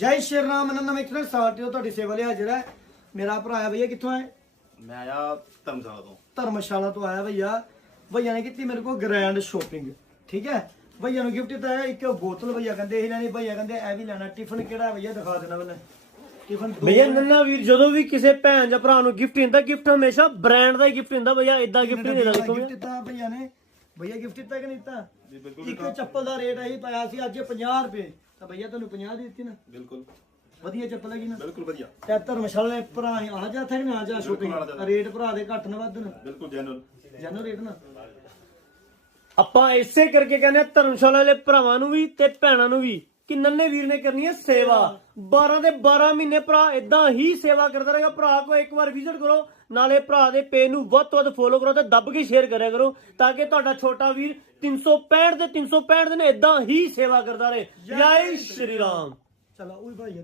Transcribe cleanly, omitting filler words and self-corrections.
ਜੈ ਸ਼੍ਰੀ ਰਾਮ। ਮੈਂ ਨਵਾਂ ਇੱਕ ਸਾਟਿਓ ਤੁਹਾਡੀ ਸੇਵਾ ਲਈ ਹਾਜ਼ਰ ਹੈ। ਮੇਰਾ ਭਰਾ ਹੈ ਭਈਆ, ਕਿੱਥੋਂ ਆਏ? मैं आया धर्मशाला तो। ਧਰਮਸ਼ਾਲਾ ਤੋਂ ਆਇਆ ਭਈਆ ਨੇ ਕੀਤੀ ਮੇਰੇ ਕੋਲ ਗ੍ਰੈਂਡ ਸ਼ੋਪਿੰਗ। ਠੀਕ ਹੈ, ਭਈਆ ਨੂੰ ਗਿਫਟ ਦਿੱਤਾ ਹੈ ਇੱਕ ਬੋਤਲ। ਭਈਆ ਕਹਿੰਦੇ ਇਹ ਲੈਣੀ, ਭਈਆ ਕਹਿੰਦੇ ਇਹ ਵੀ ਲੈਣਾ। ਟਿਫਨ ਕਿਹੜਾ ਭਈਆ ਦਿਖਾ ਦੇਣਾ ਮੈਨੂੰ। ਟਿਫਨ ਭਈਆ ਨੰਨਾ ਵੀਰ ਜਦੋਂ ਵੀ ਕਿਸੇ ਭੈਣ ਜਾਂ ਭਰਾ ਨੂੰ ਗਿਫਟ ਦਿੰਦਾ, ਗਿਫਟ ਹਮੇਸ਼ਾ ਬ੍ਰਾਂਡ ਦਾ ਹੀ ਗਿਫਟ ਹੁੰਦਾ ਭਈਆ, ਇਦਾਂ ਗਿਫਟ ਨਹੀਂ ਦਿੰਦਾ। ਦੇਖੋ ਗਿਫਟ ਦਿੱਤਾ ਭਈਆ ਨੇ। ਭਈਆ ਗਿਫਟ ਦਿੱਤਾ ਕਿ ਨਹੀਂ ਦਿੱਤਾ? जी बिल्कुल। ਇੱਕ ਚੱਪਲ ਦਾ ਰੇਟ ਆਹੀ ਪਾਇਆ ਸੀ ਅੱਜ 50 ਰੁਪਏ, ਤਾਂ ਭਈਆ ਤੁਹਾਨੂੰ 50 ਦੀ ਦਿੱਤੀ ਨਾ। बिल्कुल ਵਧੀਆ ਚੱਪਲ ਹੈਗੀ ਨਾ। बिल्कुल बढ़िया। ਤੇ ਧਰਮਸ਼ਾਲਾ ਦੇ ਭਰਾ ਆ ਜਾ ਥੇ ਨਾ ਜਾ ਸ਼ੋਪਿੰਗ। ਰੇਟ ਭਰਾ ਦੇ ਘੱਟ ਨਾ ਵੱਧ ਨਾ, बिल्कुल जेन्युइन। ਜਾਨੋ ਰੇਟ ਨਾ। ਆਪਾਂ ਇਸੇ ਕਰਕੇ ਕਹਿੰਦੇ ਆ ਧਰਮਸ਼ਾਲਾ ਵਾਲੇ ਭਰਾਵਾਂ ਨੂੰ ਵੀ ਤੇ ਭੈਣਾਂ ਨੂੰ ਵੀ ਕਿ ਨੰਨੇ ਵੀਰ ਨੇ ਕਰਨੀ ਹੈ ਸੇਵਾ। 12 ਦੇ 12 ਮਹੀਨੇ ਭਰਾ ਇਦਾਂ ਹੀ ਸੇਵਾ ਕਰਦਾ ਰਹੇਗਾ। ਭਰਾ ਕੋ ਇੱਕ ਵਾਰ ਵਿਜ਼ਿਟ ਕਰੋ, ਨਾਲੇ ਭਰਾ ਦੇ ਪੇਜ ਨੂੰ ਵੱਧ ਤੋਂ ਵੱਧ ਫੋਲੋ ਕਰੋ ਤੇ ਦੱਬ ਕੇ ਸ਼ੇਅਰ ਕਰਿਆ ਕਰੋ, ਤਾਂ ਕਿ ਤੁਹਾਡਾ ਛੋਟਾ ਵੀਰ 365 ਦੇ 365 ਦਿਨ ਇਦਾਂ ਹੀ ਸੇਵਾ ਕਰਦਾ ਰਹੇ। ਜੈ ਸ਼੍ਰੀ ਰਾਮ। ਚਲੋ ਉਹ ਭਾਈ